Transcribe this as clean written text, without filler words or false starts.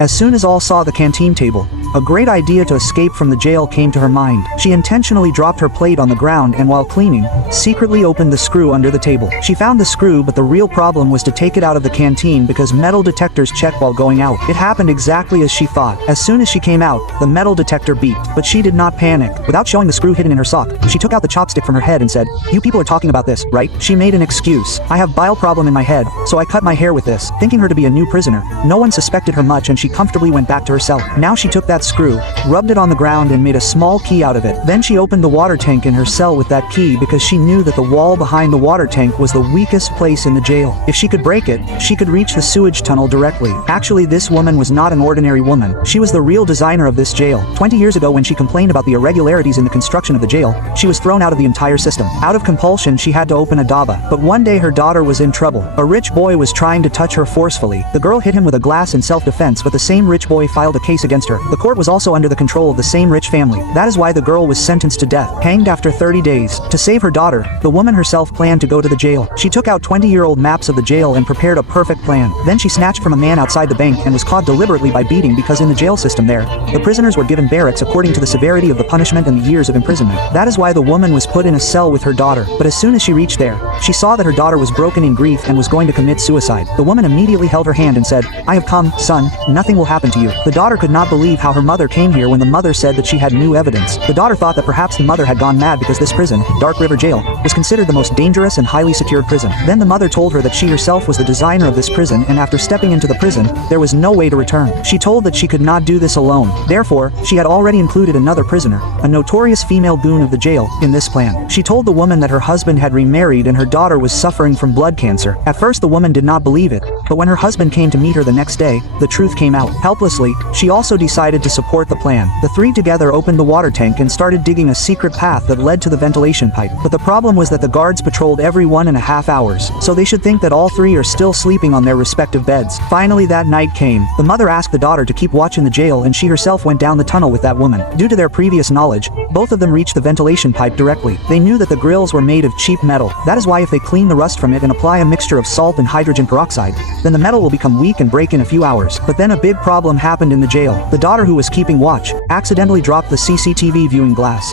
As soon as all saw the canteen table, a great idea to escape from the jail came to her mind. She intentionally dropped her plate on the ground and while cleaning, secretly opened the screw under the table. She found the screw, but the real problem was to take it out of the canteen because metal detectors check while going out. It happened exactly as she thought. As soon as she came out, the metal detector beeped, but she did not panic. Without showing the screw hidden in her sock, she took out the chopstick from her head and said, "You people are talking about this, right?" She made an excuse. "I have bile problem in my head, so I cut my hair with this," thinking her to be a new prisoner. No one suspected her much and she comfortably went back to her cell. Now she took that screw, rubbed it on the ground and made a small key out of it. Then she opened the water tank in her cell with that key because she knew that the wall behind the water tank was the weakest place in the jail. If she could break it, she could reach the sewage tunnel directly. Actually, this woman was not an ordinary woman. She was the real designer of this jail. 20 years ago, when she complained about the irregularities in the construction of the jail, she was thrown out of the entire system. Out of compulsion, she had to open a daba. But one day her daughter was in trouble. A rich boy was trying to touch her forcefully. The girl hit him with a glass in self-defense, but the same rich boy filed a case against her. The court was also under the control of the same rich family. That is why the girl was sentenced to death, hanged after 30 days. To save her daughter, the woman herself planned to go to the jail. She took out 20-year-old maps of the jail and prepared a perfect plan. Then she snatched from a man outside the bank and was caught deliberately by beating because in the jail system there, the prisoners were given barracks according to the severity of the punishment and the years of imprisonment. That is why the woman was put in a cell with her daughter. But as soon as she reached there, she saw that her daughter was broken in grief and was going to commit suicide. The woman immediately held her hand and said, "I have come, son, nothing will happen to you." The daughter could not believe how her mother came here when the mother said that she had new evidence. The daughter thought that perhaps the mother had gone mad because this prison, Dark River Jail, was considered the most dangerous and highly secured prison. Then the mother told her that she herself was the designer of this prison and after stepping into the prison, there was no way to return. She told that she could not do this alone. Therefore, she had already included another prisoner, a notorious female goon of the jail, in this plan. She told the woman that her husband had remarried and her daughter was suffering from blood cancer. At first the woman did not believe it, but when her husband came to meet her the next day, the truth came out. Helplessly, she also decided to support the plan. The three together opened the water tank and started digging a secret path that led to the ventilation pipe. But the problem was that the guards patrolled every 1.5 hours, so they should think that all three are still sleeping on their respective beds. Finally that night came. The mother asked the daughter to keep watch in the jail and she herself went down the tunnel with that woman. Due to their previous knowledge, both of them reached the ventilation pipe directly. They knew that the grills were made of cheap metal. That is why if they clean the rust from it and apply a mixture of salt and hydrogen peroxide, then the metal will become weak and break in a few hours. But then a big problem happened in the jail. The daughter who was keeping watch accidentally dropped the CCTV viewing glass.